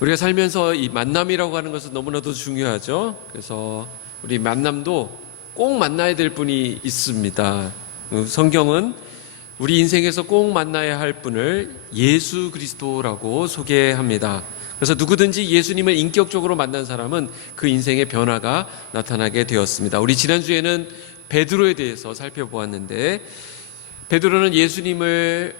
우리가 살면서 이 만남이라고 하는 것은 너무나도 중요하죠. 그래서 우리 만남도 꼭 만나야 될 분이 있습니다. 성경은 우리 인생에서 꼭 만나야 할 분을 예수 그리스도라고 소개합니다. 그래서 누구든지 예수님을 인격적으로 만난 사람은 그 인생의 변화가 나타나게 되었습니다. 우리 지난주에는 베드로에 대해서 살펴보았는데, 베드로는 예수님을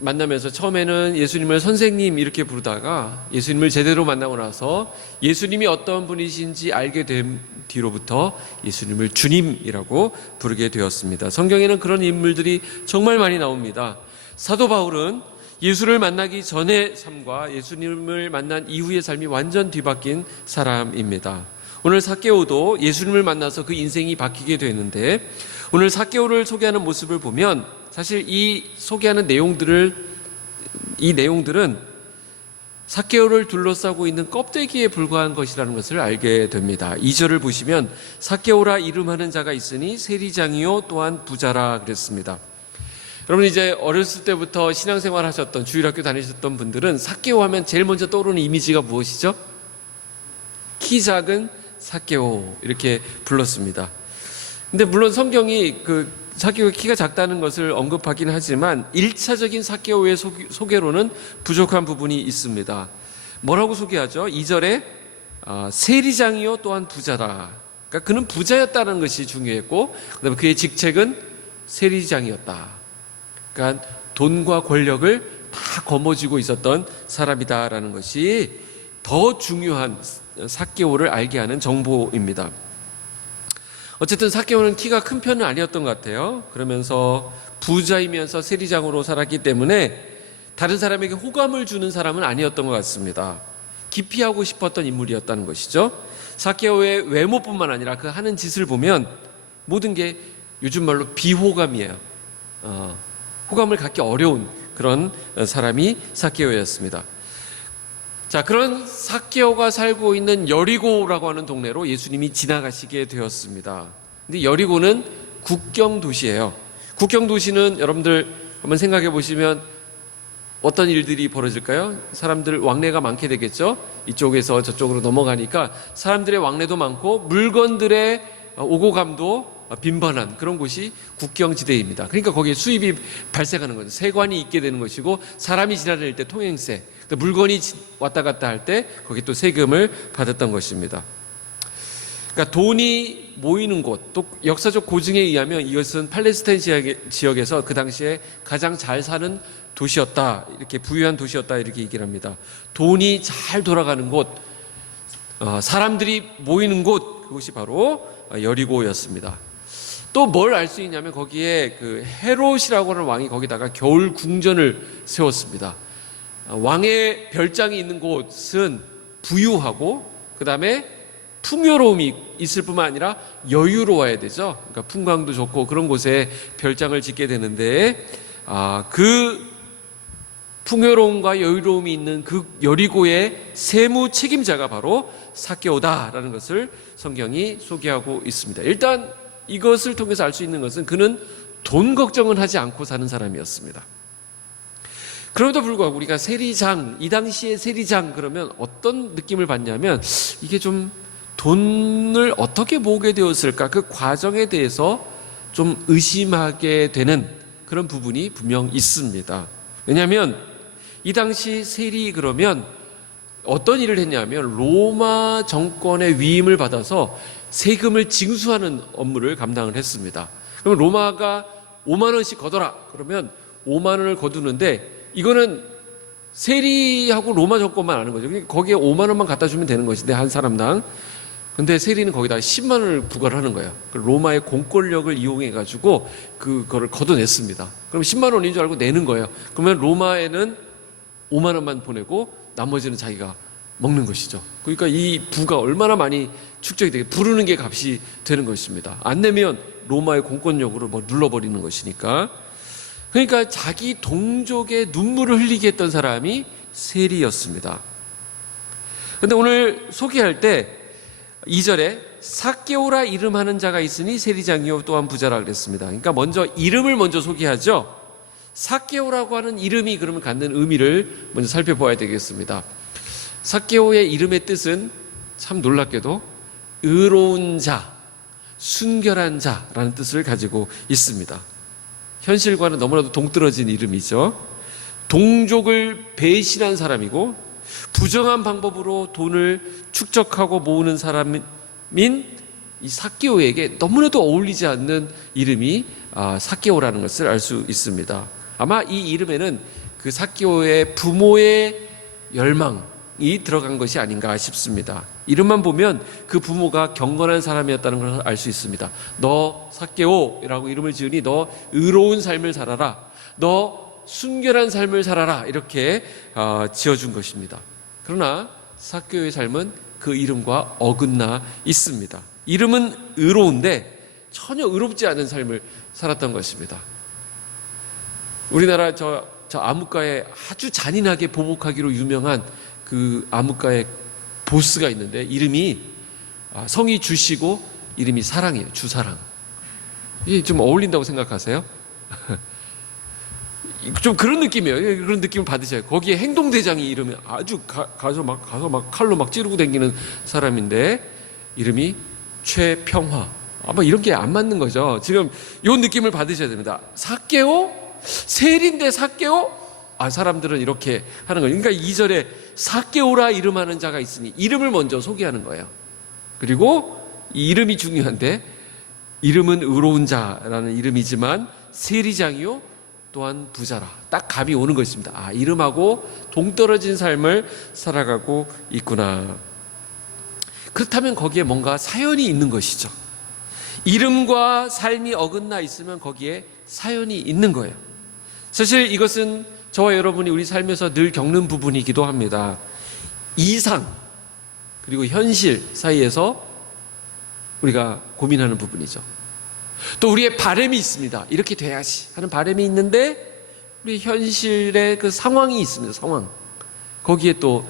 만나면서 처음에는 예수님을 선생님 이렇게 부르다가 예수님을 제대로 만나고 나서 예수님이 어떤 분이신지 알게 된 뒤로부터 예수님을 주님이라고 부르게 되었습니다. 성경에는 그런 인물들이 정말 많이 나옵니다. 사도 바울은 예수를 만나기 전의 삶과 예수님을 만난 이후의 삶이 완전 뒤바뀐 사람입니다. 오늘 삭개오도 예수님을 만나서 그 인생이 바뀌게 되는데, 오늘 삭개오를 소개하는 모습을 보면 사실 이 소개하는 내용들은 삭개오를 둘러싸고 있는 껍데기에 불과한 것이라는 것을 알게 됩니다. 2절을 보시면 삭개오라 이름하는 자가 있으니 세리장이요 또한 부자라 그랬습니다. 여러분, 이제 어렸을 때부터 신앙생활 하셨던, 주일학교 다니셨던 분들은 삭개오 하면 제일 먼저 떠오르는 이미지가 무엇이죠? 키 작은 삭개오 이렇게 불렀습니다. 근데 물론 성경이 삭개오의 키가 작다는 것을 언급하긴 하지만 1차적인 삭개오의 소개로는 부족한 부분이 있습니다. 뭐라고 소개하죠? 2절에 세리장이요 또한 부자라. 그러니까 그는 부자였다는 것이 중요했고, 그다음에 그의 직책은 세리장이었다. 그러니까 돈과 권력을 다 거머쥐고 있었던 사람이다라는 것이 더 중요한 삭개오를 알게 하는 정보입니다. 어쨌든 삭개오는 키가 큰 편은 아니었던 것 같아요. 그러면서 부자이면서 세리장으로 살았기 때문에 다른 사람에게 호감을 주는 사람은 아니었던 것 같습니다. 기피하고 싶었던 인물이었다는 것이죠. 삭개오의 외모뿐만 아니라 그 하는 짓을 보면 모든 게 요즘 말로 비호감이에요. 호감을 갖기 어려운 그런 사람이 삭개오였습니다. 자, 그런 삭개오가 살고 있는 여리고라고 하는 동네로 예수님이 지나가시게 되었습니다. 근데 여리고는 국경 도시예요. 국경 도시는 여러분들 한번 생각해 보시면 어떤 일들이 벌어질까요? 사람들 왕래가 많게 되겠죠. 이쪽에서 저쪽으로 넘어가니까 사람들의 왕래도 많고 물건들의 오고 감도 빈번한 그런 곳이 국경지대입니다. 그러니까 거기에 수입이 발생하는 거죠. 세관이 있게 되는 것이고, 사람이 지나다닐 때 통행세, 물건이 왔다 갔다 할 때 거기 또 세금을 받았던 것입니다. 그러니까 돈이 모이는 곳, 또 역사적 고증에 의하면 이것은 팔레스타인 지역에서 그 당시에 가장 잘 사는 도시였다, 이렇게 부유한 도시였다, 이렇게 얘기를 합니다. 돈이 잘 돌아가는 곳, 사람들이 모이는 곳, 그곳이 바로 여리고였습니다. 또 뭘 알 수 있냐면 거기에 헤롯이라고 하는 왕이 거기다가 겨울 궁전을 세웠습니다. 왕의 별장이 있는 곳은 부유하고 그 다음에 풍요로움이 있을 뿐만 아니라 여유로워야 되죠. 그러니까 풍광도 좋고 그런 곳에 별장을 짓게 되는데, 그 풍요로움과 여유로움이 있는 그 여리고의 세무 책임자가 바로 삭개오다라는 것을 성경이 소개하고 있습니다. 일단 이것을 통해서 알 수 있는 것은 그는 돈 걱정은 하지 않고 사는 사람이었습니다. 그럼에도 불구하고 우리가 세리장, 이 당시에 세리장 그러면 어떤 느낌을 받냐면, 이게 좀 돈을 어떻게 모으게 되었을까, 그 과정에 대해서 좀 의심하게 되는 그런 부분이 분명 있습니다. 왜냐하면 이 당시 세리 그러면 어떤 일을 했냐면 로마 정권의 위임을 받아서 세금을 징수하는 업무를 감당을 했습니다. 그러면 로마가 5만 원씩 거둬라 그러면 5만 원을 거두는데, 이거는 세리하고 로마 정권만 아는 거죠. 거기에 5만 원만 갖다 주면 되는 것인데, 한 사람당. 근데 세리는 거기다 10만 원을 부과를 하는 거예요. 로마의 공권력을 이용해 가지고 그거를 걷어냈습니다. 그럼 10만 원인 줄 알고 내는 거예요. 그러면 로마에는 5만 원만 보내고 나머지는 자기가 먹는 것이죠. 그러니까 이 부가 얼마나 많이 축적이 되게, 부르는 게 값이 되는 것입니다. 안 내면 로마의 공권력으로 눌러버리는 것이니까. 그러니까 자기 동족의 눈물을 흘리게 했던 사람이 세리였습니다. 그런데 오늘 소개할 때 2절에 삭개오라 이름하는 자가 있으니 세리장이요 또한 부자라 그랬습니다. 그러니까 먼저 이름을 먼저 소개하죠. 삭개오라고 하는 이름이 그러면 갖는 의미를 먼저 살펴봐야 되겠습니다. 삭개오의 이름의 뜻은 참 놀랍게도 의로운 자, 순결한 자라는 뜻을 가지고 있습니다. 현실과는 너무나도 동떨어진 이름이죠. 동족을 배신한 사람이고 부정한 방법으로 돈을 축적하고 모으는 사람인 이 삭개오에게 너무나도 어울리지 않는 이름이 삭개오라는 것을 알 수 있습니다. 아마 이 이름에는 그 삭개오의 부모의 열망이 들어간 것이 아닌가 싶습니다. 이름만 보면 그 부모가 경건한 사람이었다는 걸 알 수 있습니다. 너 삭개오라고 이름을 지으니 너 의로운 삶을 살아라, 너 순결한 삶을 살아라, 이렇게 지어준 것입니다. 그러나 삭개오의 삶은 그 이름과 어긋나 있습니다. 이름은 의로운데 전혀 의롭지 않은 삶을 살았던 것입니다. 우리나라 저 암흑가에 아주 잔인하게 보복하기로 유명한 그 암흑가의 보스가 있는데 이름이 성이 주시고 이름이 사랑이에요. 주사랑. 이게 좀 어울린다고 생각하세요? 좀 그런 느낌이에요. 그런 느낌을 받으셔요. 거기에 행동대장이 이름이 아주 가서 막 칼로 막 찌르고 다니는 사람인데 이름이 최평화. 아마 이런 게 안 맞는 거죠. 지금 이 느낌을 받으셔야 됩니다. 삭개오? 세리인데 삭개오? 사람들은 이렇게 하는 거예요. 그러니까 2절에 삭개오라 이름하는 자가 있으니 이름을 먼저 소개하는 거예요. 그리고 이 이름이 중요한데 이름은 의로운 자라는 이름이지만 세리장이요 또한 부자라. 딱 감이 오는 것입니다. 이름하고 동떨어진 삶을 살아가고 있구나. 그렇다면 거기에 뭔가 사연이 있는 것이죠. 이름과 삶이 어긋나 있으면 거기에 사연이 있는 거예요. 사실 이것은 저와 여러분이 우리 삶에서 늘 겪는 부분이기도 합니다. 이상 그리고 현실 사이에서 우리가 고민하는 부분이죠. 또 우리의 바람이 있습니다. 이렇게 돼야지 하는 바람이 있는데 우리 현실의 그 상황이 있습니다. 상황. 거기에 또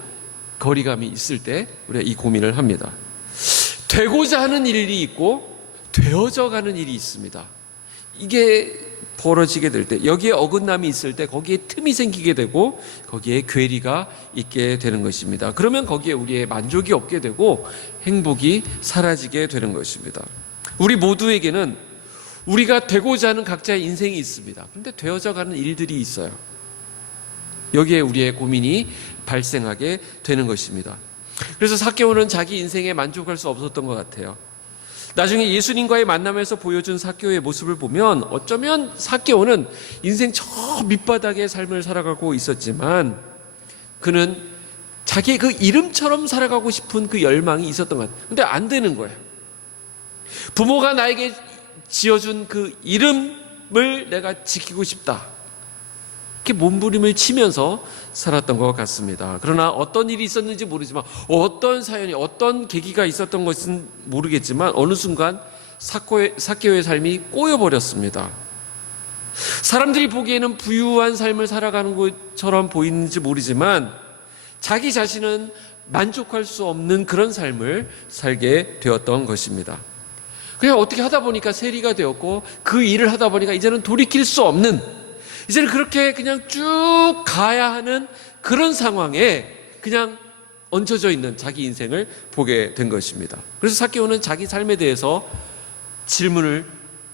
거리감이 있을 때 우리가 이 고민을 합니다. 되고자 하는 일이 있고 되어져 가는 일이 있습니다. 이게 벌어지게 될 때, 여기에 어긋남이 있을 때 거기에 틈이 생기게 되고 거기에 괴리가 있게 되는 것입니다. 그러면 거기에 우리의 만족이 없게 되고 행복이 사라지게 되는 것입니다. 우리 모두에게는 우리가 되고자 하는 각자의 인생이 있습니다. 그런데 되어져 가는 일들이 있어요. 여기에 우리의 고민이 발생하게 되는 것입니다. 그래서 삭개오는 자기 인생에 만족할 수 없었던 것 같아요. 나중에 예수님과의 만남에서 보여준 삭개오의 모습을 보면 어쩌면 삭개오는 인생 저 밑바닥의 삶을 살아가고 있었지만 그는 자기의 그 이름처럼 살아가고 싶은 그 열망이 있었던 것 같아요. 근데 안 되는 거예요. 부모가 나에게 지어준 그 이름을 내가 지키고 싶다. 이렇게 몸부림을 치면서 살았던 것 같습니다. 그러나 어떤 일이 있었는지 모르지만 어떤 사연이 어떤 계기가 있었던 것은 모르겠지만 어느 순간 삭개오의 삶이 꼬여버렸습니다. 사람들이 보기에는 부유한 삶을 살아가는 것처럼 보이는지 모르지만 자기 자신은 만족할 수 없는 그런 삶을 살게 되었던 것입니다. 그냥 어떻게 하다 보니까 세리가 되었고 그 일을 하다 보니까 이제는 돌이킬 수 없는, 이제는 그렇게 그냥 쭉 가야 하는 그런 상황에 그냥 얹혀져 있는 자기 인생을 보게 된 것입니다. 그래서 삭개오는 자기 삶에 대해서 질문을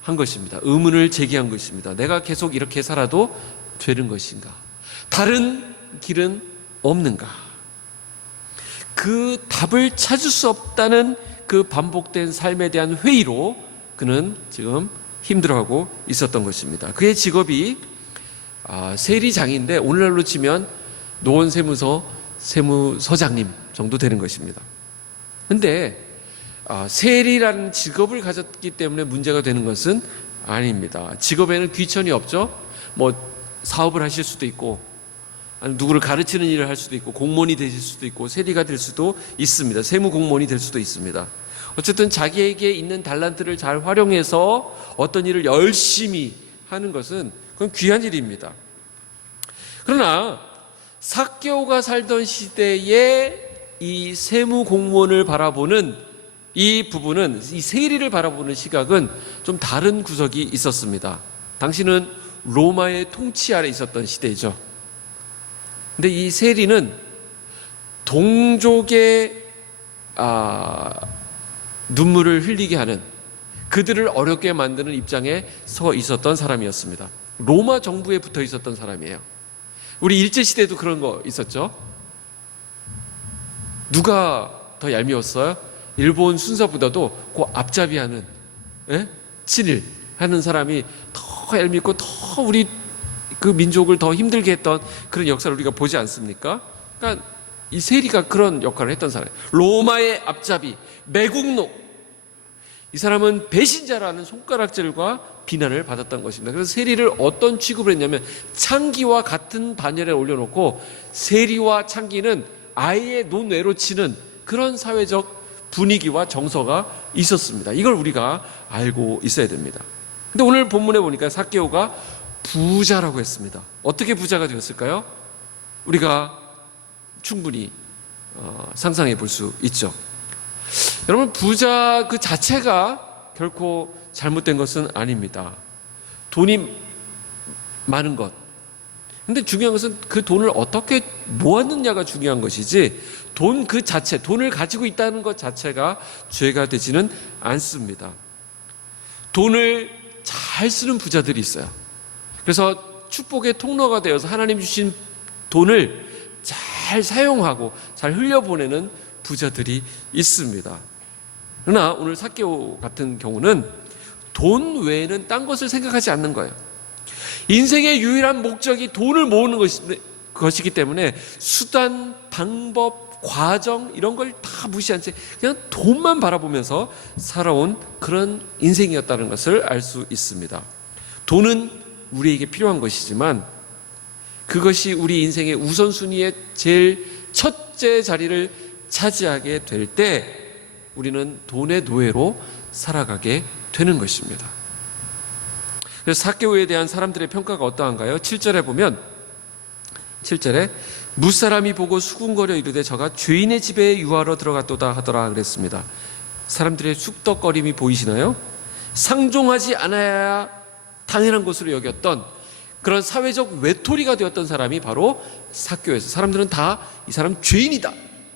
한 것입니다. 의문을 제기한 것입니다. 내가 계속 이렇게 살아도 되는 것인가? 다른 길은 없는가? 그 답을 찾을 수 없다는 그 반복된 삶에 대한 회의로 그는 지금 힘들어하고 있었던 것입니다. 그의 직업이 세리장인데 오늘날로 치면 노원세무서 세무서장님 정도 되는 것입니다. 그런데 세리라는 직업을 가졌기 때문에 문제가 되는 것은 아닙니다. 직업에는 귀천이 없죠. 사업을 하실 수도 있고 누구를 가르치는 일을 할 수도 있고 공무원이 되실 수도 있고 세리가 될 수도 있습니다. 세무공무원이 될 수도 있습니다. 어쨌든 자기에게 있는 달란트를 잘 활용해서 어떤 일을 열심히 하는 것은 그건 귀한 일입니다. 그러나 삭개오가 살던 시대에 이 세무공무원을 바라보는 이 부분은, 이 세리를 바라보는 시각은 좀 다른 구석이 있었습니다. 당시는 로마의 통치 아래 있었던 시대죠. 근데 이 세리는 동족의 눈물을 흘리게 하는, 그들을 어렵게 만드는 입장에 서 있었던 사람이었습니다. 로마 정부에 붙어 있었던 사람이에요. 우리 일제시대도 그런 거 있었죠. 누가 더 얄미웠어요? 일본 순사보다도 그 앞잡이하는, 친일 하는 사람이 더 얄밉고 더 우리 그 민족을 더 힘들게 했던 그런 역사를 우리가 보지 않습니까? 그러니까 이 세리가 그런 역할을 했던 사람이에요. 로마의 앞잡이, 매국노. 이 사람은 배신자라는 손가락질과 비난을 받았던 것입니다. 그래서 세리를 어떤 취급을 했냐면 창기와 같은 반열에 올려놓고 세리와 창기는 아예 논외로 치는 그런 사회적 분위기와 정서가 있었습니다. 이걸 우리가 알고 있어야 됩니다. 근데 오늘 본문에 보니까 삭개오가 부자라고 했습니다. 어떻게 부자가 되었을까요? 우리가 충분히 상상해 볼 수 있죠. 여러분, 부자 그 자체가 결코 잘못된 것은 아닙니다. 돈이 많은 것. 근데 중요한 것은 그 돈을 어떻게 모았느냐가 중요한 것이지, 돈 그 자체, 돈을 가지고 있다는 것 자체가 죄가 되지는 않습니다. 돈을 잘 쓰는 부자들이 있어요. 그래서 축복의 통로가 되어서 하나님 주신 돈을 잘 사용하고 잘 흘려보내는 부자들이 있습니다. 그러나 오늘 삭개오 같은 경우는 돈 외에는 딴 것을 생각하지 않는 거예요. 인생의 유일한 목적이 돈을 모으는 것이기 때문에 수단, 방법, 과정 이런 걸 다 무시한 채 그냥 돈만 바라보면서 살아온 그런 인생이었다는 것을 알 수 있습니다. 돈은 우리에게 필요한 것이지만 그것이 우리 인생의 우선순위의 제일 첫째 자리를 차지하게 될 때 우리는 돈의 노예로 살아가게 되는 것입니다. 그래서 삭개오에 대한 사람들의 평가가 어떠한가요? 7절에 보면 7절에 무사람이 보고 수군거려 이르되 저가 죄인의 집에 유하러 들어갔도다 하더라 그랬습니다. 사람들의 쑥덕거림이 보이시나요? 상종하지 않아야 당연한 것으로 여겼던 그런 사회적 외톨이가 되었던 사람이 바로 삭개오였어요. 사람들은 다 이 사람 죄인이다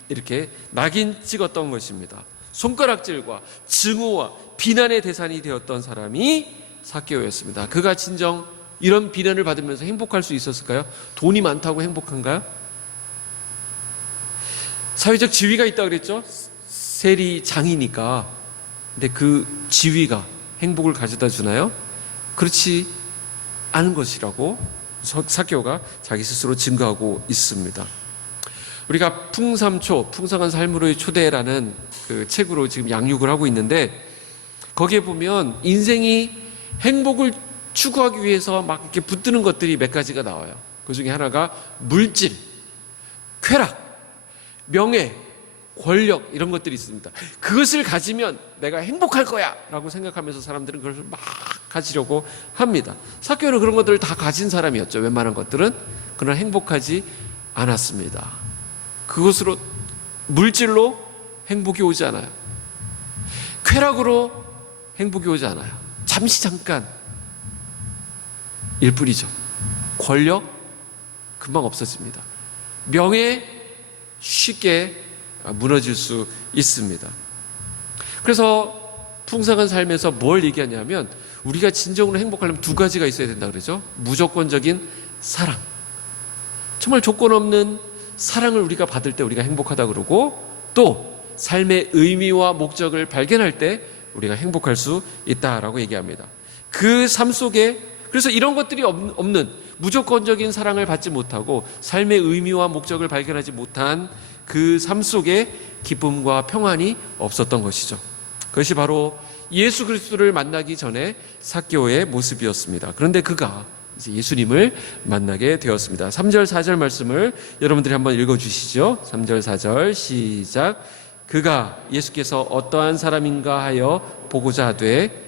이렇게 낙인 찍었던 것입니다. 손가락질과 증오와 비난의 대상이 되었던 사람이 삭개오였습니다. 그가 진정 이런 비난을 받으면서 행복할 수 있었을까요? 돈이 많다고 행복한가요? 사회적 지위가 있다고 그랬죠? 세리장이니까. 근데 그 지위가 행복을 가져다 주나요? 그렇지 않은 것이라고 삭개오가 자기 스스로 증거하고 있습니다. 우리가 풍삼초, 풍성한 삶으로의 초대라는 그 책으로 지금 양육을 하고 있는데 거기에 보면 인생이 행복을 추구하기 위해서 막 이렇게 붙드는 것들이 몇 가지가 나와요. 그 중에 하나가 물질, 쾌락, 명예, 권력 이런 것들이 있습니다. 그것을 가지면 내가 행복할 거야 라고 생각하면서 사람들은 그것을 막 가지려고 합니다. 삭개오는 그런 것들을 다 가진 사람이었죠. 웬만한 것들은. 그러나 행복하지 않았습니다. 그것으로 물질로 행복이 오지 않아요. 쾌락으로 행복이 오지 않아요. 잠시 잠깐 일 뿐이죠. 권력 금방 없어집니다. 명예 쉽게 무너질 수 있습니다. 그래서 풍성한 삶에서 뭘 얘기하냐면 우리가 진정으로 행복하려면 두 가지가 있어야 된다 그러죠. 무조건적인 사랑, 정말 조건 없는 사랑을 우리가 받을 때 우리가 행복하다 그러고, 또 삶의 의미와 목적을 발견할 때 우리가 행복할 수 있다라고 얘기합니다. 그 삶 속에 그래서 이런 것들이 없는 무조건적인 사랑을 받지 못하고 삶의 의미와 목적을 발견하지 못한 그 삶 속에 기쁨과 평안이 없었던 것이죠. 그것이 바로 예수 그리스도를 만나기 전에 삭개오의 모습이었습니다. 그런데 그가 이제 예수님을 만나게 되었습니다. 3절 4절 말씀을 여러분들이 한번 읽어주시죠. 3절 4절 시작. 그가 예수께서 어떠한 사람인가 하여 보고자 하되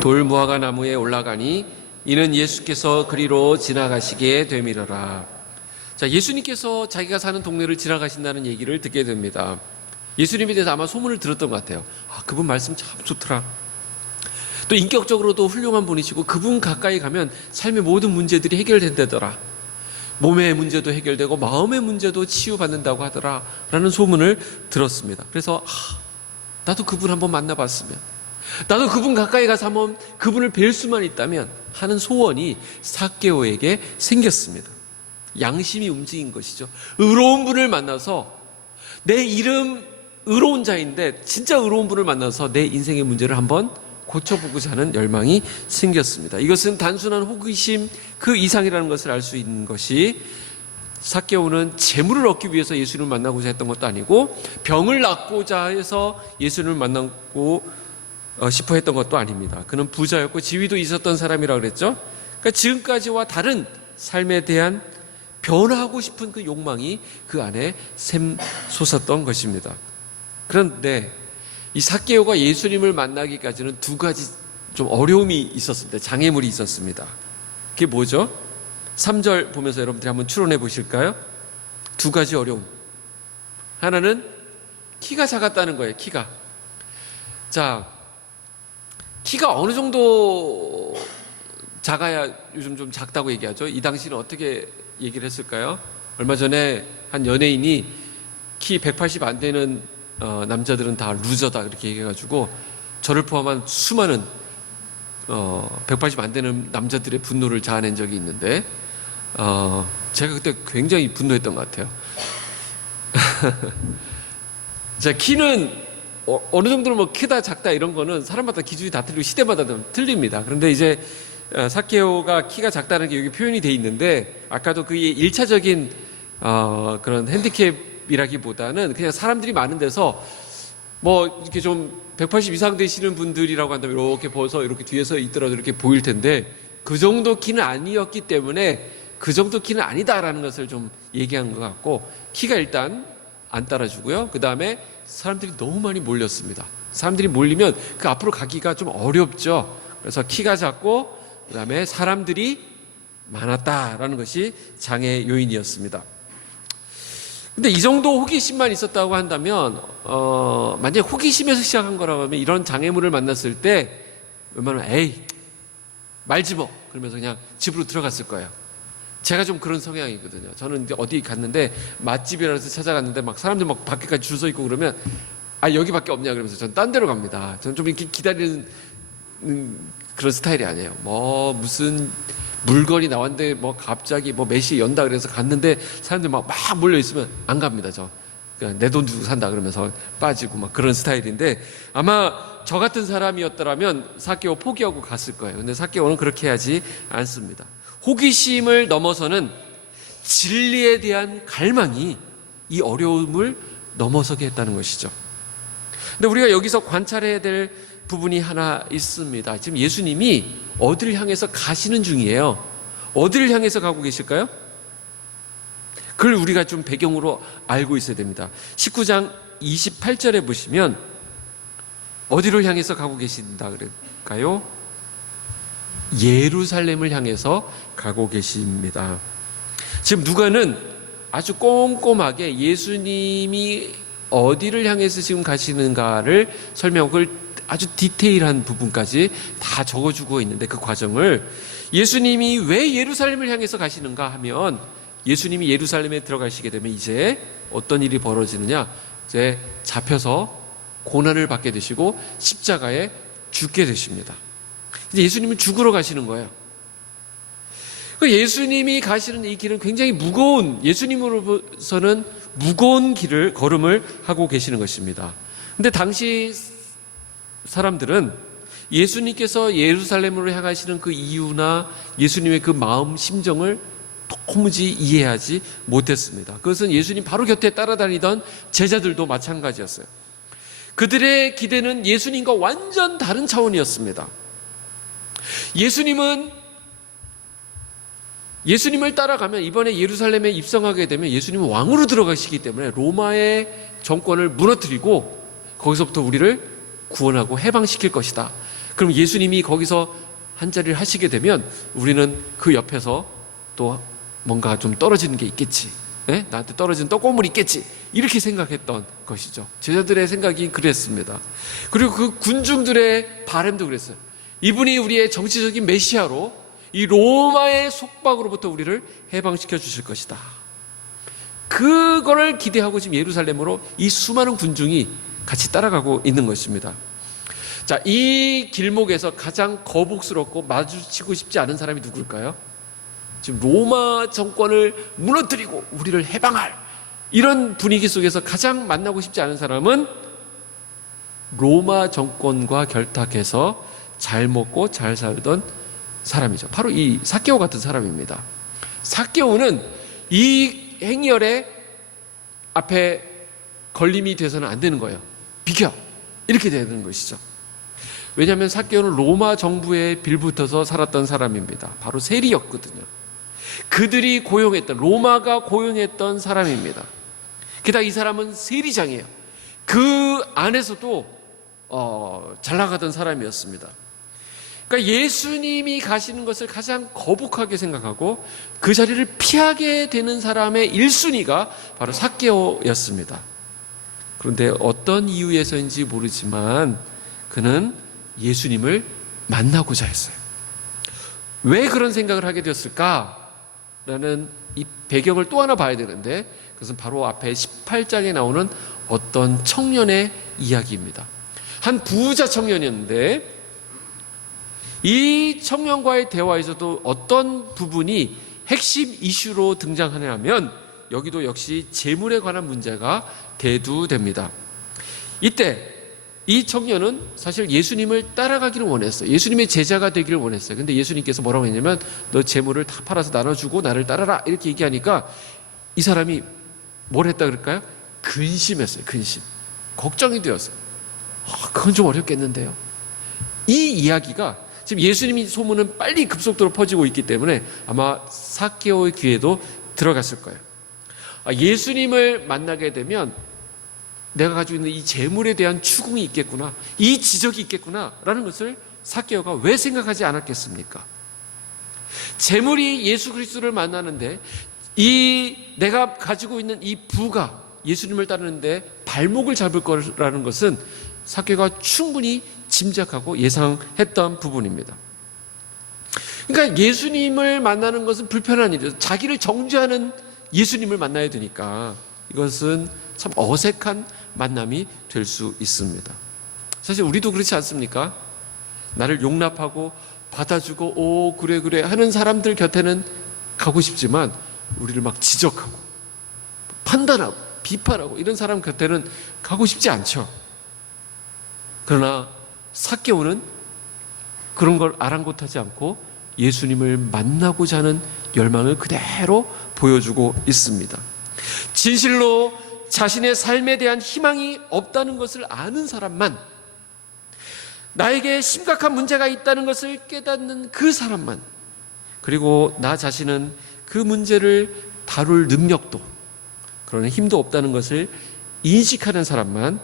돌무화과 나무에 올라가니 이는 예수께서 그리로 지나가시게 되미러라. 자, 예수님께서 자기가 사는 동네를 지나가신다는 얘기를 듣게 됩니다. 예수님에 대해서 아마 소문을 들었던 것 같아요. 아, 그분 말씀 참 좋더라. 또 인격적으로도 훌륭한 분이시고 그분 가까이 가면 삶의 모든 문제들이 해결된다더라. 몸의 문제도 해결되고 마음의 문제도 치유받는다고 하더라 라는 소문을 들었습니다. 그래서 나도 그분 한번 만나봤으면, 나도 그분 가까이 가서 한번 그분을 뵐 수만 있다면 하는 소원이 삭개오에게 생겼습니다. 양심이 움직인 것이죠. 의로운 분을 만나서, 내 이름 의로운 자인데 진짜 의로운 분을 만나서 내 인생의 문제를 한번 고쳐보고자 하는 열망이 생겼습니다. 이것은 단순한 호기심 그 이상이라는 것을 알 수 있는 것이, 삭개오는 재물을 얻기 위해서 예수님을 만나고자 했던 것도 아니고 병을 낫고자 해서 예수님을 만나고 싶어 했던 것도 아닙니다. 그는 부자였고 지위도 있었던 사람이라고 그랬죠. 그러니까 지금까지와 다른 삶에 대한 변화하고 싶은 그 욕망이 그 안에 샘솟았던 것입니다. 그런데 이 삭개오가 예수님을 만나기까지는 두 가지 좀 어려움이 있었습니다. 장애물이 있었습니다. 그게 뭐죠? 3절 보면서 여러분들이 한번 추론해 보실까요? 두 가지 어려움. 하나는 키가 작았다는 거예요. 키가. 자, 키가 어느 정도 작아야 요즘 좀 작다고 얘기하죠. 이 당시는 어떻게 얘기를 했을까요? 얼마 전에 한 연예인이 키 180 안 되는 남자들은 다 루저다 이렇게 얘기해가지고 저를 포함한 수많은 180 안 되는 남자들의 분노를 자아낸 적이 있는데, 제가 그때 굉장히 분노했던 것 같아요. 자, 키는 어느 정도로 뭐 크다 작다 이런 거는 사람마다 기준이 다 틀리고 시대마다 틀립니다. 그런데 이제 삭개오가 키가 작다는 게 여기 표현이 돼 있는데, 아까도 그 1차적인 그런 핸디캡이라기보다는 그냥 사람들이 많은 데서 뭐 이렇게 좀 180 이상 되시는 분들이라고 한다면 이렇게 벗어 이렇게 뒤에서 있더라도 이렇게 보일 텐데, 그 정도 키는 아니었기 때문에 그 정도 키는 아니다라는 것을 좀 얘기한 것 같고, 키가 일단 안 따라주고요. 그 다음에 사람들이 너무 많이 몰렸습니다. 사람들이 몰리면 그 앞으로 가기가 좀 어렵죠. 그래서 키가 작고 그 다음에 사람들이 많았다라는 것이 장애 요인이었습니다. 근데 이 정도 호기심만 있었다고 한다면, 만약에 호기심에서 시작한 거라고 하면 이런 장애물을 만났을 때 웬만하면 에이 말지 뭐 그러면서 그냥 집으로 들어갔을 거예요. 제가 좀 그런 성향이거든요. 저는 이제 어디 갔는데 맛집이라고 해서 찾아갔는데 막 사람들 막 밖에까지 줄 서 있고 그러면 여기밖에 없냐 그러면서 저는 딴 데로 갑니다. 저는 좀 이렇게 기다리는 그런 스타일이 아니에요. 뭐 무슨 물건이 나왔는데 뭐 갑자기 뭐 몇 시에 연다 그래서 갔는데 사람들 막 몰려 있으면 안 갑니다. 저 그냥 내 돈 주고 산다 그러면서 빠지고 막 그런 스타일인데, 아마 저 같은 사람이었더라면 삭개오 포기하고 갔을 거예요. 근데 삭개오는 그렇게 하지 않습니다. 호기심을 넘어서는 진리에 대한 갈망이 이 어려움을 넘어서게 했다는 것이죠. 근데 우리가 여기서 관찰해야 될 부분이 하나 있습니다. 지금 예수님이 어디를 향해서 가시는 중이에요. 어디를 향해서 가고 계실까요? 그걸 우리가 좀 배경으로 알고 있어야 됩니다. 19장 28절에 보시면 어디를 향해서 가고 계신다 그럴까요? 예루살렘을 향해서 가고 계십니다. 지금 누가는 아주 꼼꼼하게 예수님이 어디를 향해서 지금 가시는가를 설명을 아주 디테일한 부분까지 다 적어주고 있는데, 그 과정을 예수님이 왜 예루살렘을 향해서 가시는가 하면, 예수님이 예루살렘에 들어가시게 되면 이제 어떤 일이 벌어지느냐, 이제 잡혀서 고난을 받게 되시고 십자가에 죽게 되십니다. 이제 예수님은 죽으러 가시는 거예요. 예수님이 가시는 이 길은 굉장히 무거운, 예수님으로서는 무거운 길을 걸음을 하고 계시는 것입니다. 근데 당시 사람들은 예수님께서 예루살렘으로 향하시는 그 이유나 예수님의 그 마음 심정을 도무지 이해하지 못했습니다. 그것은 예수님 바로 곁에 따라다니던 제자들도 마찬가지였어요. 그들의 기대는 예수님과 완전 다른 차원이었습니다. 예수님을 따라가면, 이번에 예루살렘에 입성하게 되면 예수님은 왕으로 들어가시기 때문에 로마의 정권을 무너뜨리고 거기서부터 우리를 구원하고 해방시킬 것이다. 그럼 예수님이 거기서 한 자리를 하시게 되면 우리는 그 옆에서 또 뭔가 좀 떨어지는 게 있겠지, 네? 나한테 떨어지는 떡고물이 있겠지, 이렇게 생각했던 것이죠. 제자들의 생각이 그랬습니다. 그리고 그 군중들의 바람도 그랬어요. 이분이 우리의 정치적인 메시아로 이 로마의 속박으로부터 우리를 해방시켜 주실 것이다. 그거를 기대하고 지금 예루살렘으로 이 수많은 군중이 같이 따라가고 있는 것입니다. 자, 이 길목에서 가장 거북스럽고 마주치고 싶지 않은 사람이 누굴까요? 지금 로마 정권을 무너뜨리고 우리를 해방할 이런 분위기 속에서 가장 만나고 싶지 않은 사람은 로마 정권과 결탁해서 잘 먹고 잘 살던 사람이죠. 바로 이 삭개오 같은 사람입니다. 삭개오는 이 행렬의 앞에 걸림이 돼서는 안 되는 거예요. 비켜! 이렇게 되는 것이죠. 왜냐하면 삭개오는 로마 정부에 빌붙어서 살았던 사람입니다. 바로 세리였거든요. 그들이 고용했던, 로마가 고용했던 사람입니다. 게다가 이 사람은 세리장이에요. 그 안에서도 잘 나가던 사람이었습니다. 그러니까 예수님이 가시는 것을 가장 거북하게 생각하고 그 자리를 피하게 되는 사람의 1순위가 바로 삭개오였습니다. 그런데 어떤 이유에서인지 모르지만 그는 예수님을 만나고자 했어요. 왜 그런 생각을 하게 되었을까라는 이 배경을 또 하나 봐야 되는데, 그것은 바로 앞에 18장에 나오는 어떤 청년의 이야기입니다. 한 부자 청년이었는데 이 청년과의 대화에서도 어떤 부분이 핵심 이슈로 등장하냐면 여기도 역시 재물에 관한 문제가 대두됩니다. 이때 이 청년은 사실 예수님을 따라가기를 원했어요. 예수님의 제자가 되기를 원했어요. 근데 예수님께서 뭐라고 했냐면 너 재물을 다 팔아서 나눠주고 나를 따라라 이렇게 얘기하니까 이 사람이 뭘 했다 그럴까요? 근심했어요. 근심. 걱정이 되었어요. 그건 좀 어렵겠는데요. 이 이야기가 지금 예수님이 소문은 빨리 급속도로 퍼지고 있기 때문에 아마 삭개오의 귀에도 들어갔을 거예요. 예수님을 만나게 되면 내가 가지고 있는 이 재물에 대한 추궁이 있겠구나, 이 지적이 있겠구나 라는 것을 삭개오가 왜 생각하지 않았겠습니까? 재물이 예수 그리스도를 만나는데 이 내가 가지고 있는 이 부가 예수님을 따르는데 발목을 잡을 거라는 것은 삭개오가 충분히 짐작하고 예상했던 부분입니다. 그러니까 예수님을 만나는 것은 불편한 일이죠. 자기를 정죄하는 예수님을 만나야 되니까 이것은 참 어색한 만남이 될 수 있습니다. 사실 우리도 그렇지 않습니까? 나를 용납하고 받아주고 오 그래 하는 사람들 곁에는 가고 싶지만 우리를 막 지적하고 판단하고 비판하고 이런 사람 곁에는 가고 싶지 않죠. 그러나 삭개오는 그런 걸 아랑곳하지 않고 예수님을 만나고자 하는 열망을 그대로 보여주고 있습니다. 진실로 자신의 삶에 대한 희망이 없다는 것을 아는 사람만, 나에게 심각한 문제가 있다는 것을 깨닫는 그 사람만, 그리고 나 자신은 그 문제를 다룰 능력도 그러나 힘도 없다는 것을 인식하는 사람만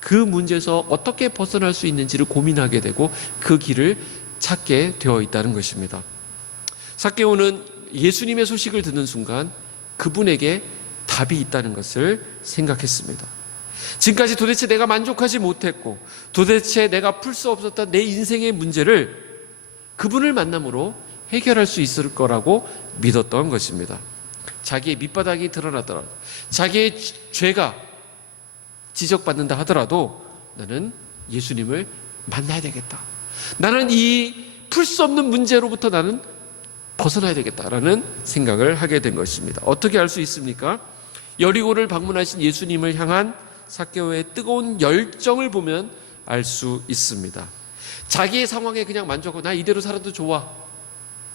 그 문제에서 어떻게 벗어날 수 있는지를 고민하게 되고 그 길을 찾게 되어 있다는 것입니다. 삭개오는 예수님의 소식을 듣는 순간 그분에게 답이 있다는 것을 생각했습니다. 지금까지 도대체 내가 만족하지 못했고 도대체 내가 풀 수 없었던 내 인생의 문제를 그분을 만남으로 해결할 수 있을 거라고 믿었던 것입니다. 자기의 밑바닥이 드러나더라도, 자기의 죄가 지적받는다 하더라도 나는 예수님을 만나야 되겠다. 나는 이 풀 수 없는 문제로부터 나는 벗어나야 되겠다라는 생각을 하게 된 것입니다. 어떻게 알 수 있습니까? 여리고를 방문하신 예수님을 향한 삭개오의 뜨거운 열정을 보면 알 수 있습니다. 자기의 상황에 그냥 만족하고 나 이대로 살아도 좋아,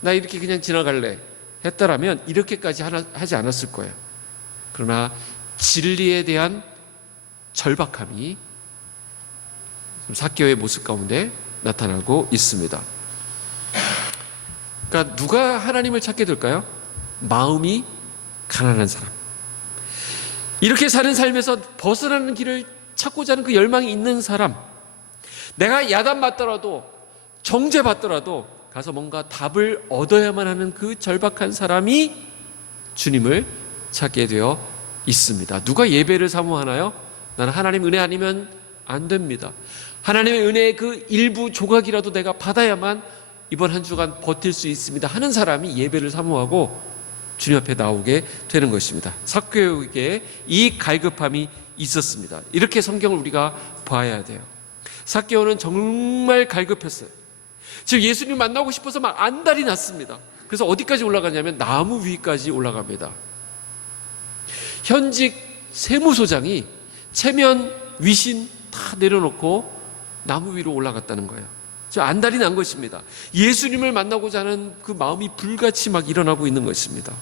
나 이렇게 그냥 지나갈래 했다라면 이렇게까지 하지 않았을 거예요. 그러나 진리에 대한 절박함이 삭개오의 모습 가운데 나타나고 있습니다. 그러니까 누가 하나님을 찾게 될까요? 마음이 가난한 사람, 이렇게 사는 삶에서 벗어나는 길을 찾고자 하는 그 열망이 있는 사람, 내가 야단맞더라도 정죄받더라도 가서 뭔가 답을 얻어야만 하는 그 절박한 사람이 주님을 찾게 되어 있습니다. 누가 예배를 사모하나요? 나는 하나님 은혜 아니면 안 됩니다. 하나님의 은혜의 그 일부 조각이라도 내가 받아야만 이번 한 주간 버틸 수 있습니다 하는 사람이 예배를 사모하고 주님 앞에 나오게 되는 것입니다. 삭개오에게 이 갈급함이 있었습니다. 이렇게 성경을 우리가 봐야 돼요. 삭개오는 정말 갈급했어요. 지금 예수님 만나고 싶어서 막 안달이 났습니다. 그래서 어디까지 올라가냐면 나무 위까지 올라갑니다. 현직 세무소장이 체면, 위신 다 내려놓고 나무 위로 올라갔다는 거예요. 지금 안달이 난 것입니다. 예수님을 만나고자 하는 그 마음이 불같이 막 일어나고 있는 것입니다.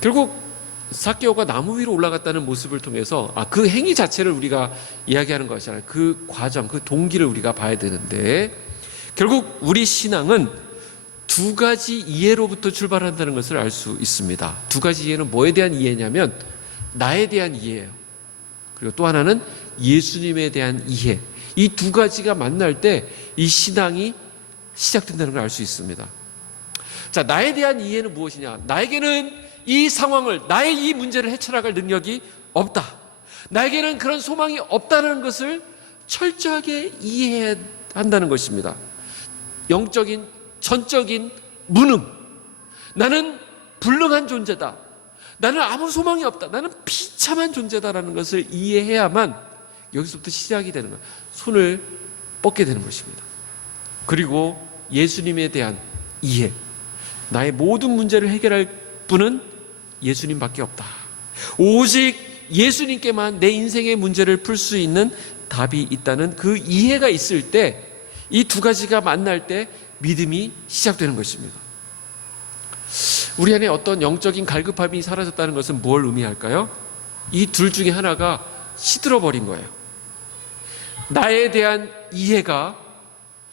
결국 삭개오가 나무 위로 올라갔다는 모습을 통해서 그 행위 자체를 우리가 이야기하는 것이잖아요. 그 과정, 그 동기를 우리가 봐야 되는데 결국 우리 신앙은 두 가지 이해로부터 출발한다는 것을 알 수 있습니다. 두 가지 이해는 뭐에 대한 이해냐면 나에 대한 이해예요. 그리고 또 하나는 예수님에 대한 이해. 이 두 가지가 만날 때 이 신앙이 시작된다는 걸 알 수 있습니다. 자, 나에 대한 이해는 무엇이냐? 나에게는 이 상황을, 나의 이 문제를 헤쳐나갈 능력이 없다. 나에게는 그런 소망이 없다는 것을 철저하게 이해해야 한다는 것입니다. 영적인, 전적인 무능. 나는 불능한 존재다. 나는 아무 소망이 없다. 나는 비참한 존재다라는 것을 이해해야만 여기서부터 시작이 되는 거예요. 손을 뻗게 되는 것입니다. 그리고 예수님에 대한 이해. 나의 모든 문제를 해결할 분은 예수님밖에 없다. 오직 예수님께만 내 인생의 문제를 풀 수 있는 답이 있다는 그 이해가 있을 때 이 두 가지가 만날 때 믿음이 시작되는 것입니다. 우리 안에 어떤 영적인 갈급함이 사라졌다는 것은 뭘 의미할까요? 이 둘 중에 하나가 시들어버린 거예요. 나에 대한 이해가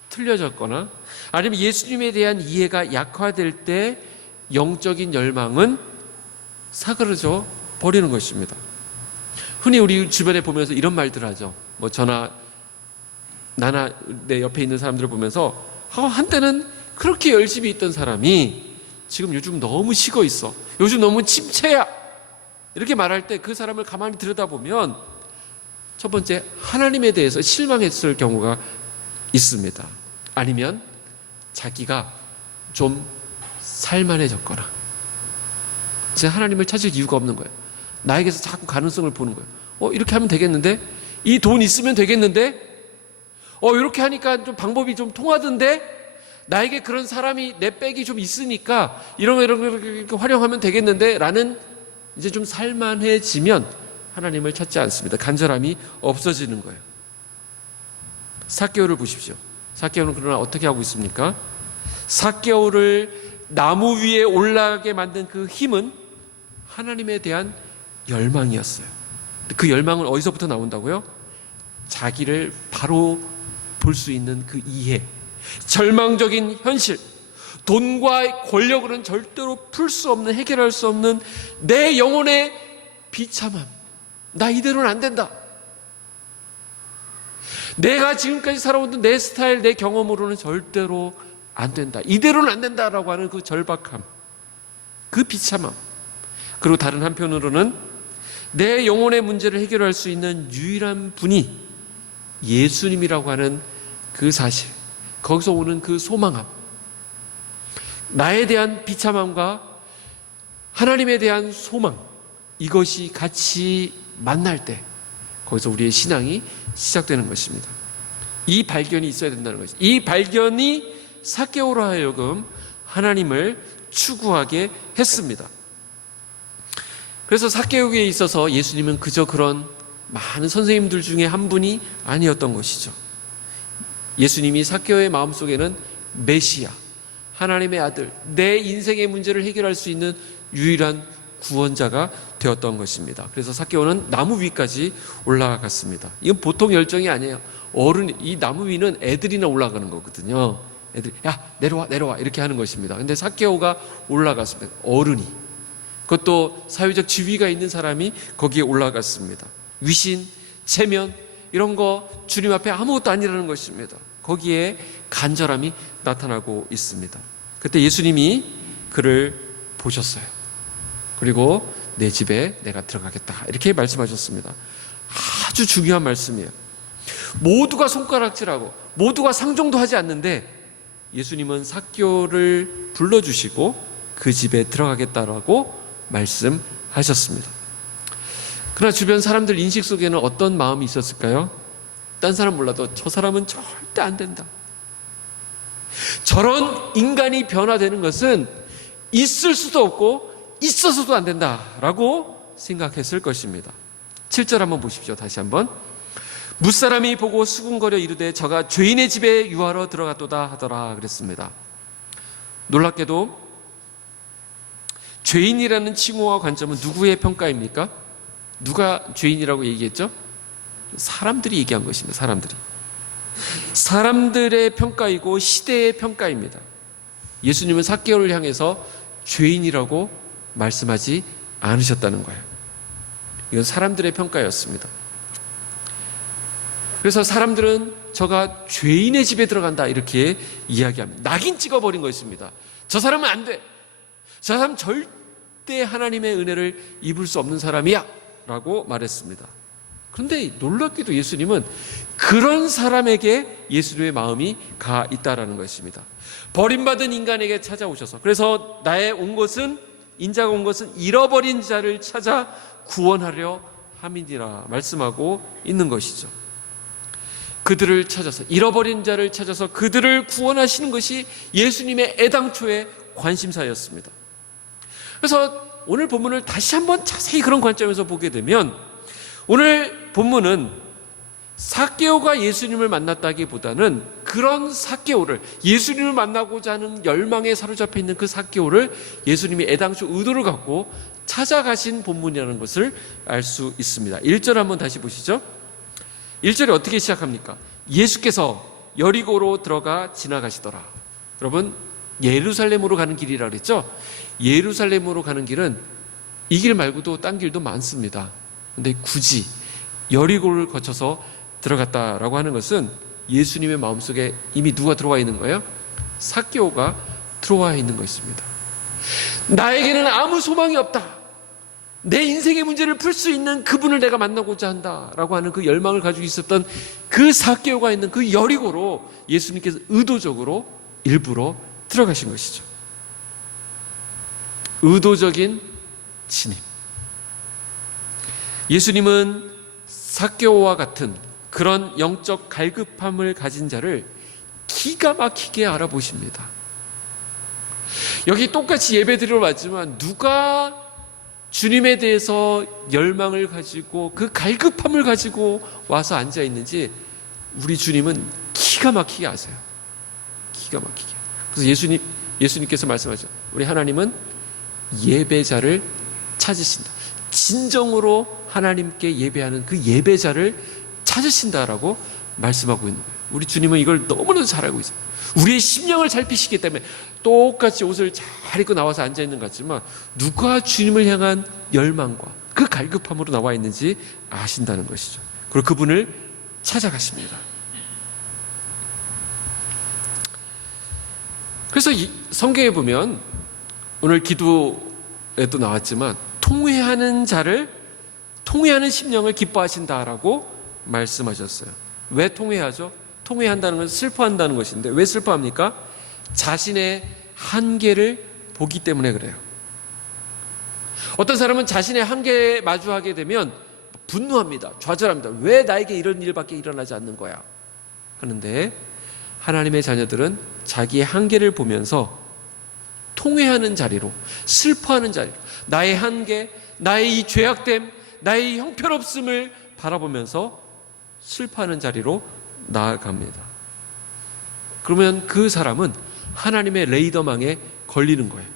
틀려졌거나 아니면 예수님에 대한 이해가 약화될 때 영적인 열망은 사그러져 버리는 것입니다. 흔히 우리 주변에 보면서 이런 말들 하죠. 뭐 저나 나나 내 옆에 있는 사람들을 보면서 한때는 그렇게 열심히 있던 사람이 지금 요즘 너무 식어 있어. 요즘 너무 침체야. 이렇게 말할 때 그 사람을 가만히 들여다보면 첫 번째, 하나님에 대해서 실망했을 경우가 있습니다. 아니면 자기가 좀 살만해졌거나 이제 하나님을 찾을 이유가 없는 거예요. 나에게서 자꾸 가능성을 보는 거예요. 이렇게 하면 되겠는데? 이 돈 있으면 되겠는데? 이렇게 하니까 좀 방법이 좀 통하던데? 나에게 그런 사람이 내 백이 좀 있으니까 이런 거 활용하면 되겠는데? 라는 이제 좀 살만해지면 하나님을 찾지 않습니다. 간절함이 없어지는 거예요. 삭개오를 보십시오. 삭개오는 그러나 어떻게 하고 있습니까? 삭개오를 나무 위에 올라가게 만든 그 힘은 하나님에 대한 열망이었어요. 그 열망은 어디서부터 나온다고요? 자기를 바로 볼 수 있는 그 이해, 절망적인 현실, 돈과 권력으로는 절대로 풀 수 없는, 해결할 수 없는 내 영혼의 비참함. 나 이대로는 안 된다. 내가 지금까지 살아온 내 스타일, 내 경험으로는 절대로 안 된다. 이대로는 안 된다라고 하는 그 절박함, 그 비참함. 그리고 다른 한편으로는 내 영혼의 문제를 해결할 수 있는 유일한 분이 예수님이라고 하는 그 사실, 거기서 오는 그 소망함, 나에 대한 비참함과 하나님에 대한 소망, 이것이 같이 만날 때 거기서 우리의 신앙이 시작되는 것입니다. 이 발견이 있어야 된다는 것입니다. 이 발견이 삭개오로 하여금 하나님을 추구하게 했습니다. 그래서 삭개오에 있어서 예수님은 그저 그런 많은 선생님들 중에 한 분이 아니었던 것이죠. 예수님이 삭개오의 마음속에는 메시아, 하나님의 아들, 내 인생의 문제를 해결할 수 있는 유일한 구원자가 되었던 것입니다. 그래서 삭개오는 나무 위까지 올라갔습니다. 이건 보통 열정이 아니에요. 이 나무 위는 애들이나 올라가는 거거든요. 애들, 야, 내려와 이렇게 하는 것입니다. 근데 삭개오가 올라갔습니다. 어른이, 그것도 사회적 지위가 있는 사람이 거기에 올라갔습니다. 위신, 체면 이런 거 주님 앞에 아무것도 아니라는 것입니다. 거기에 간절함이 나타나고 있습니다. 그때 예수님이 그를 보셨어요. 그리고 내 집에 내가 들어가겠다 이렇게 말씀하셨습니다. 아주 중요한 말씀이에요. 모두가 손가락질하고 모두가 상종도 하지 않는데 예수님은 삭개오를 불러주시고 그 집에 들어가겠다라고 말씀하셨습니다. 그러나 주변 사람들 인식 속에는 어떤 마음이 있었을까요? 딴 사람 몰라도 저 사람은 절대 안 된다. 저런 인간이 변화되는 것은 있을 수도 없고 있어서도 안 된다라고 생각했을 것입니다. 7절 한번 보십시오. 다시 한번. 무사람이 보고 수군거려 이르되 저가 죄인의 집에 유하러 들어갔도다 하더라 그랬습니다. 놀랍게도 죄인이라는 칭호와 관점은 누구의 평가입니까? 누가 죄인이라고 얘기했죠? 사람들이 얘기한 것입니다. 사람들의 평가이고 시대의 평가입니다. 예수님은 삭개오를 향해서 죄인이라고 말씀하지 않으셨다는 거예요. 이건 사람들의 평가였습니다. 그래서 사람들은 저가 죄인의 집에 들어간다 이렇게 이야기합니다. 낙인 찍어버린 것입니다. 저 사람은 안 돼. 저 사람 절대 하나님의 은혜를 입을 수 없는 사람이야 라고 말했습니다. 그런데 놀랍게도 예수님은 그런 사람에게 예수님의 마음이 가 있다라는 것입니다. 버림받은 인간에게 찾아오셔서, 그래서 인자가 온 것은 잃어버린 자를 찾아 구원하려 함이니라 말씀하고 있는 것이죠. 그들을 찾아서, 잃어버린 자를 찾아서 그들을 구원하시는 것이 예수님의 애당초의 관심사였습니다. 그래서 오늘 본문을 다시 한번 자세히 그런 관점에서 보게 되면, 오늘 본문은 삭개오가 예수님을 만났다기보다는 그런 삭개오를, 예수님을 만나고자 하는 열망에 사로잡혀 있는 그 삭개오를 예수님이 애당초 의도를 갖고 찾아가신 본문이라는 것을 알 수 있습니다. 1절 한번 다시 보시죠. 1절이 어떻게 시작합니까? 예수께서 여리고로 들어가 지나가시더라. 여러분, 예루살렘으로 가는 길이라고 그랬죠? 예루살렘으로 가는 길은 이 길 말고도 딴 길도 많습니다. 근데 굳이 여리고를 거쳐서 들어갔다라고 하는 것은 예수님의 마음속에 이미 누가 들어와 있는 거예요? 삭개오가 들어와 있는 것입니다. 나에게는 아무 소망이 없다. 내 인생의 문제를 풀 수 있는 그분을 내가 만나고자 한다라고 하는 그 열망을 가지고 있었던 그 삭개오가 있는 그 여리고로 예수님께서 의도적으로 일부러 들어가신 것이죠. 의도적인 진입. 예수님은 삭개오와 같은 그런 영적 갈급함을 가진 자를 기가 막히게 알아보십니다. 여기 똑같이 예배드리러 왔지만 누가 주님에 대해서 열망을 가지고 그 갈급함을 가지고 와서 앉아 있는지 우리 주님은 기가 막히게 아세요. 기가 막히게. 그래서 예수님께서 말씀하죠. 우리 하나님은 예배자를 찾으신다. 진정으로 하나님께 예배하는 그 예배자를 찾으신다라고 말씀하고 있는 거예요. 우리 주님은 이걸 너무나도 잘 알고 있어요. 우리의 심령을 살피시기 때문에 똑같이 옷을 잘 입고 나와서 앉아 있는 것 같지만 누가 주님을 향한 열망과 그 갈급함으로 나와 있는지 아신다는 것이죠. 그리고 그분을 찾아가십니다. 그래서 성경에 보면 오늘 기도에도 나왔지만 통회하는 심령을 기뻐하신다라고 말씀하셨어요. 왜 통회하죠? 통회한다는 것은 슬퍼한다는 것인데 왜 슬퍼합니까? 자신의 한계를 보기 때문에 그래요. 어떤 사람은 자신의 한계에 마주하게 되면 분노합니다. 좌절합니다. 왜 나에게 이런 일밖에 일어나지 않는 거야? 하는데 하나님의 자녀들은 자기의 한계를 보면서 통회하는 자리로, 슬퍼하는 자리로, 나의 한계, 나의 이 죄악됨, 나의 이 형편없음을 바라보면서 슬퍼하는 자리로 나아갑니다. 그러면 그 사람은 하나님의 레이더망에 걸리는 거예요.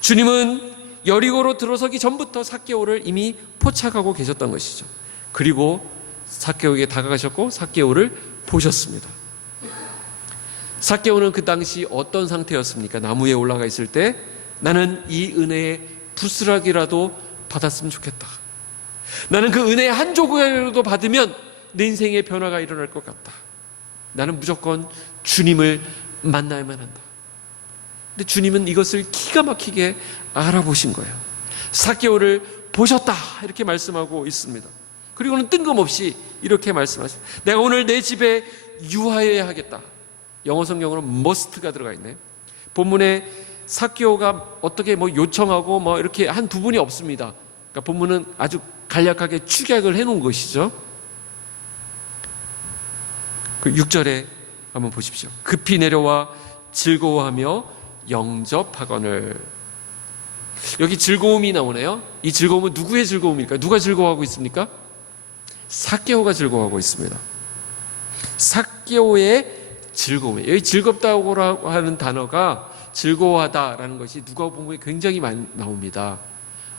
주님은 여리고로 들어서기 전부터 삭개오를 이미 포착하고 계셨던 것이죠. 그리고 삭개오에게 다가가셨고 삭개오를 보셨습니다. 삭개오는 그 당시 어떤 상태였습니까? 나무에 올라가 있을 때 나는 이 은혜의 부스락이라도 받았으면 좋겠다. 나는 그 은혜의 한 조각이라도 받으면 내 인생에 변화가 일어날 것 같다. 나는 무조건 주님을 만나야만 한다. 근데 주님은 이것을 기가 막히게 알아보신 거예요. 삭개오를 보셨다 이렇게 말씀하고 있습니다. 그리고는 뜬금없이 이렇게 말씀하십니다. 내가 오늘 내 집에 유하여야 하겠다. 영어 성경으로 must가 들어가 있네. 본문에 삭개오가 어떻게 요청하고 이렇게 한 부분이 없습니다. 그러니까 본문은 아주 간략하게 축약을 해놓은 것이죠. 그 6절에 한번 보십시오. 급히 내려와 즐거워하며 영접하거늘. 여기 즐거움이 나오네요. 이 즐거움은 누구의 즐거움일까요? 누가 즐거워하고 있습니까? 삭개오가 즐거워하고 있습니다. 삭개오의 즐거움이에요. 여기 즐겁다고 하는 단어가 즐거워하다라는 것이 누가복음에 굉장히 많이 나옵니다.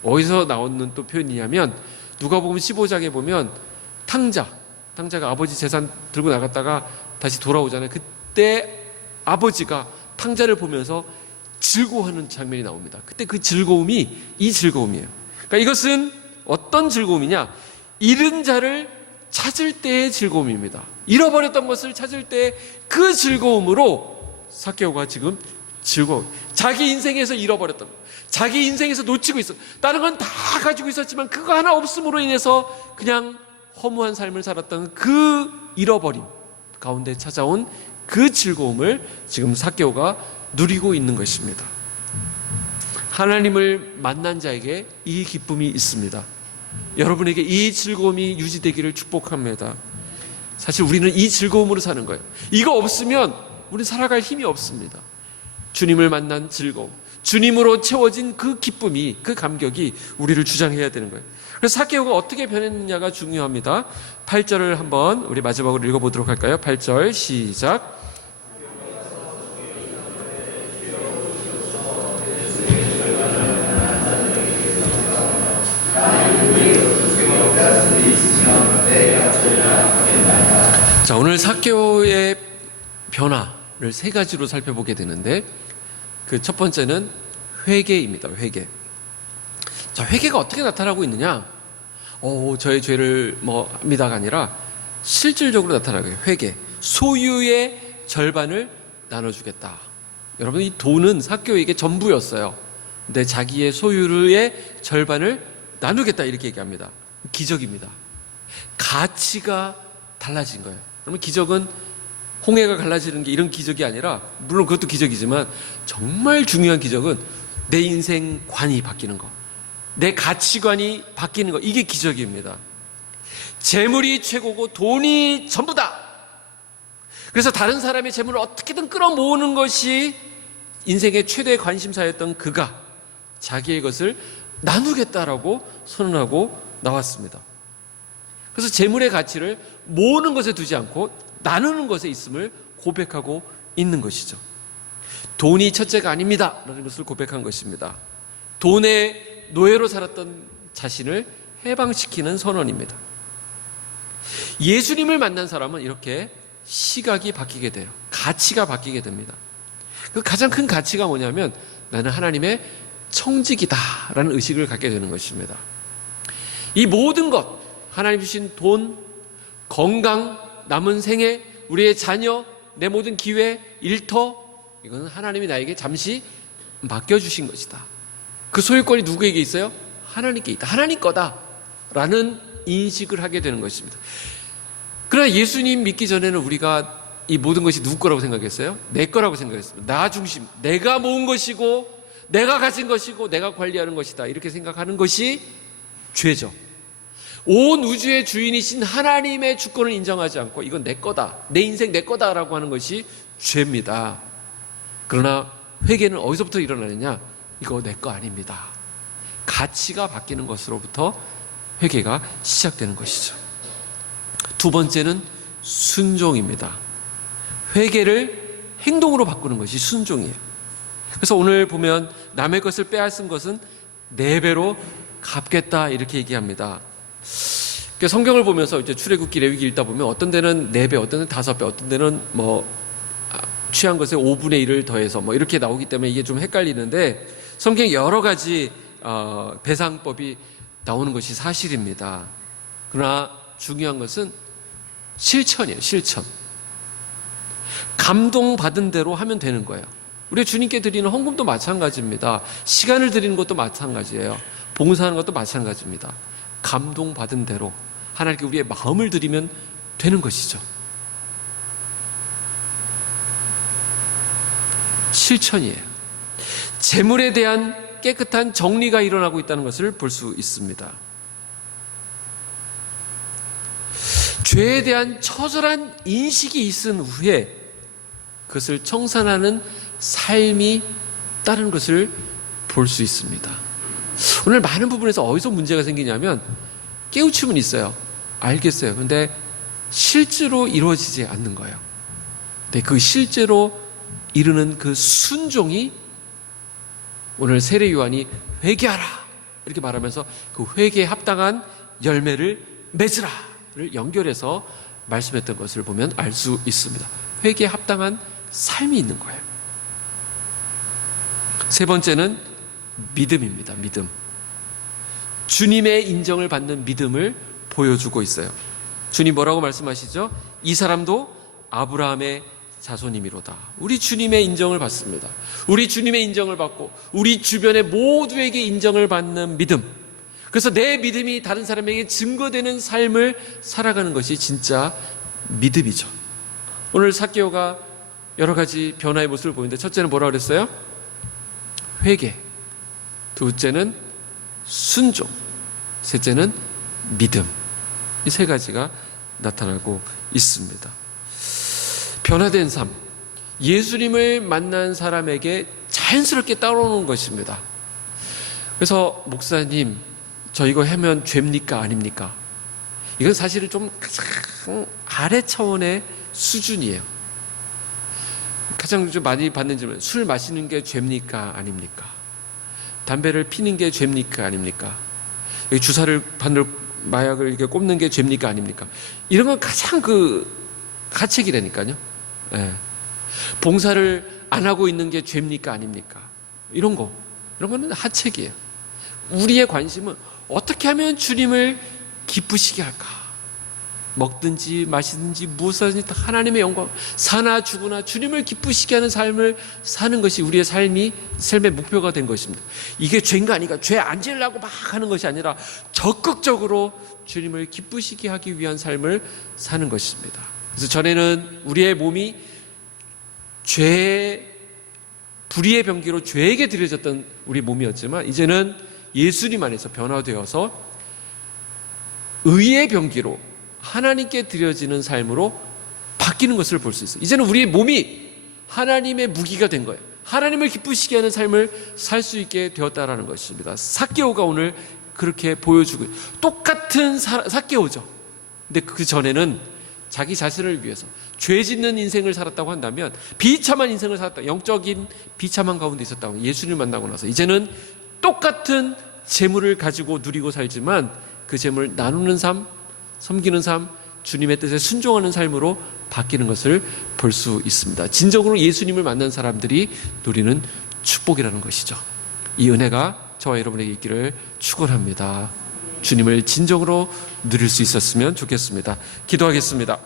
어디서 나오는 또 표현이냐면 누가복음 15장에 보면 탕자가 아버지 재산 들고 나갔다가 다시 돌아오잖아요. 그때 아버지가 탕자를 보면서 즐거워하는 장면이 나옵니다. 그때 그 즐거움이 이 즐거움이에요. 그러니까 이것은 어떤 즐거움이냐? 잃은 자를 찾을 때의 즐거움입니다. 잃어버렸던 것을 찾을 때 그 즐거움으로 삭개오가 지금 즐거워. 자기 인생에서 잃어버렸던 것, 자기 인생에서 놓치고 있어. 다른 건 다 가지고 있었지만 그거 하나 없음으로 인해서 그냥 허무한 삶을 살았던 그 잃어버림 가운데 찾아온 그 즐거움을 지금 삭개오가 누리고 있는 것입니다. 하나님을 만난 자에게 이 기쁨이 있습니다. 여러분에게 이 즐거움이 유지되기를 축복합니다. 사실 우리는 이 즐거움으로 사는 거예요. 이거 없으면 우리는 살아갈 힘이 없습니다. 주님을 만난 즐거움, 주님으로 채워진 그 기쁨이, 그 감격이 우리를 주장해야 되는 거예요. 그래서 삭개오가 어떻게 변했느냐가 중요합니다. 8절을 한번 우리 마지막으로 읽어보도록 할까요? 8절 시작. 자, 오늘 삭개오의 변화를 세 가지로 살펴보게 되는데 그 첫 번째는 회개입니다. 회개. 자, 회개가 어떻게 나타나고 있느냐? 저의 죄를 합니다가 아니라 실질적으로 나타나고요. 회개. 소유의 절반을 나눠주겠다. 여러분, 이 돈은 삭개오에게 전부였어요. 근데 자기의 소유의 절반을 나누겠다 이렇게 얘기합니다. 기적입니다. 가치가 달라진 거예요. 그러면 기적은 홍해가 갈라지는 게 이런 기적이 아니라, 물론 그것도 기적이지만 정말 중요한 기적은 내 인생관이 바뀌는 거, 내 가치관이 바뀌는 거, 이게 기적입니다. 재물이 최고고 돈이 전부다. 그래서 다른 사람의 재물을 어떻게든 끌어모으는 것이 인생의 최대 관심사였던 그가 자기의 것을 나누겠다라고 선언하고 나왔습니다. 그래서 재물의 가치를 모으는 것에 두지 않고 나누는 것에 있음을 고백하고 있는 것이죠. 돈이 첫째가 아닙니다 라는 것을 고백한 것입니다. 돈의 노예로 살았던 자신을 해방시키는 선언입니다. 예수님을 만난 사람은 이렇게 시각이 바뀌게 돼요. 가치가 바뀌게 됩니다. 그 가장 큰 가치가 뭐냐면 나는 하나님의 청직이다라는 의식을 갖게 되는 것입니다. 이 모든 것, 하나님 주신 돈, 건강, 남은 생애, 우리의 자녀, 내 모든 기회, 일터, 이건 하나님이 나에게 잠시 맡겨주신 것이다. 그 소유권이 누구에게 있어요? 하나님께 있다. 하나님 거다라는 인식을 하게 되는 것입니다. 그러나 예수님 믿기 전에는 우리가 이 모든 것이 누구 거라고 생각했어요? 내 거라고 생각했습니다. 나 중심, 내가 모은 것이고 내가 가진 것이고 내가 관리하는 것이다, 이렇게 생각하는 것이 죄죠. 온 우주의 주인이신 하나님의 주권을 인정하지 않고 이건 내 거다, 내 인생 내 거다라고 하는 것이 죄입니다. 그러나 회개는 어디서부터 일어나느냐? 이거 내 거 아닙니다. 가치가 바뀌는 것으로부터 회개가 시작되는 것이죠. 두 번째는 순종입니다. 회개를 행동으로 바꾸는 것이 순종이에요. 그래서 오늘 보면 남의 것을 빼앗은 것은 4배로 갚겠다 이렇게 얘기합니다. 성경을 보면서 이제 출애굽기, 레위기 읽다 보면 어떤 데는 4배, 어떤 데는 5배, 어떤 데는 취한 것에 5분의 1을 더해서 이렇게 나오기 때문에 이게 좀 헷갈리는데 성경에 여러 가지 배상법이 나오는 것이 사실입니다. 그러나 중요한 것은 실천이에요. 실천. 감동받은 대로 하면 되는 거예요. 우리 주님께 드리는 헌금도 마찬가지입니다. 시간을 드리는 것도 마찬가지예요. 봉사하는 것도 마찬가지입니다. 감동받은 대로 하나님께 우리의 마음을 드리면 되는 것이죠. 실천이에요. 재물에 대한 깨끗한 정리가 일어나고 있다는 것을 볼 수 있습니다. 죄에 대한 처절한 인식이 있은 후에 그것을 청산하는 삶이 따르는 것을 볼 수 있습니다. 오늘 많은 부분에서 어디서 문제가 생기냐면 깨우침은 있어요. 알겠어요. 그런데 실제로 이루어지지 않는 거예요. 근데 그 실제로 이루는 그 순종이 오늘 세례 요한이 회개하라 이렇게 말하면서 그 회개에 합당한 열매를 맺으라를 연결해서 말씀했던 것을 보면 알 수 있습니다. 회개에 합당한 삶이 있는 거예요. 세 번째는 믿음입니다. 믿음. 주님의 인정을 받는 믿음을 보여주고 있어요. 주님 뭐라고 말씀하시죠? 이 사람도 아브라함의 자손이미로다. 우리 주님의 인정을 받습니다. 우리 주님의 인정을 받고 우리 주변의 모두에게 인정을 받는 믿음. 그래서 내 믿음이 다른 사람에게 증거되는 삶을 살아가는 것이 진짜 믿음이죠. 오늘 삭개오가 여러 가지 변화의 모습을 보이는데 첫째는 뭐라고 그랬어요? 회개. 둘째는 순종. 셋째는 믿음. 이 세 가지가 나타나고 있습니다. 변화된 삶. 예수님을 만난 사람에게 자연스럽게 따라오는 것입니다. 그래서 목사님, 저 이거 하면 죄입니까? 아닙니까? 이건 사실은 좀 가장 아래 차원의 수준이에요. 가장 좀 많이 받는 질문, 술 마시는 게 죄입니까? 아닙니까? 담배를 피는 게 죄입니까? 아닙니까? 주사를 바늘 마약을 이렇게 꼽는 게 죄입니까? 아닙니까? 이런 건 가장 가책이라니까요. 네. 봉사를 안 하고 있는 게 죄입니까? 아닙니까? 이런 거는 하책이에요. 우리의 관심은 어떻게 하면 주님을 기쁘시게 할까? 먹든지 마시든지 무엇을 하든지 하나님의 영광, 사나 죽으나 주님을 기쁘시게 하는 삶을 사는 것이 우리의 삶의 목표가 된 것입니다. 이게 죄인가 아닌가, 죄 안 지으려고 막 하는 것이 아니라 적극적으로 주님을 기쁘시게 하기 위한 삶을 사는 것입니다. 그래서 전에는 우리의 몸이 불의의 병기로 죄에게 드려졌던 우리 몸이었지만 이제는 예수님 안에서 변화되어서 의의 병기로 하나님께 드려지는 삶으로 바뀌는 것을 볼 수 있어요. 이제는 우리의 몸이 하나님의 무기가 된 거예요. 하나님을 기쁘시게 하는 삶을 살 수 있게 되었다라는 것입니다. 삭개오가 오늘 그렇게 보여주고 똑같은 삭개오죠. 근데 그 전에는 자기 자신을 위해서 죄 짓는 인생을 살았다고 한다면, 비참한 인생을 살았다, 영적인 비참한 가운데 있었다고, 예수님을 만나고 나서 이제는 똑같은 재물을 가지고 누리고 살지만 그 재물을 나누는 삶, 섬기는 삶, 주님의 뜻에 순종하는 삶으로 바뀌는 것을 볼 수 있습니다. 진정으로 예수님을 만난 사람들이 누리는 축복이라는 것이죠. 이 은혜가 저와 여러분에게 있기를 축원합니다. 주님을 진정으로 누릴 수 있었으면 좋겠습니다. 기도하겠습니다.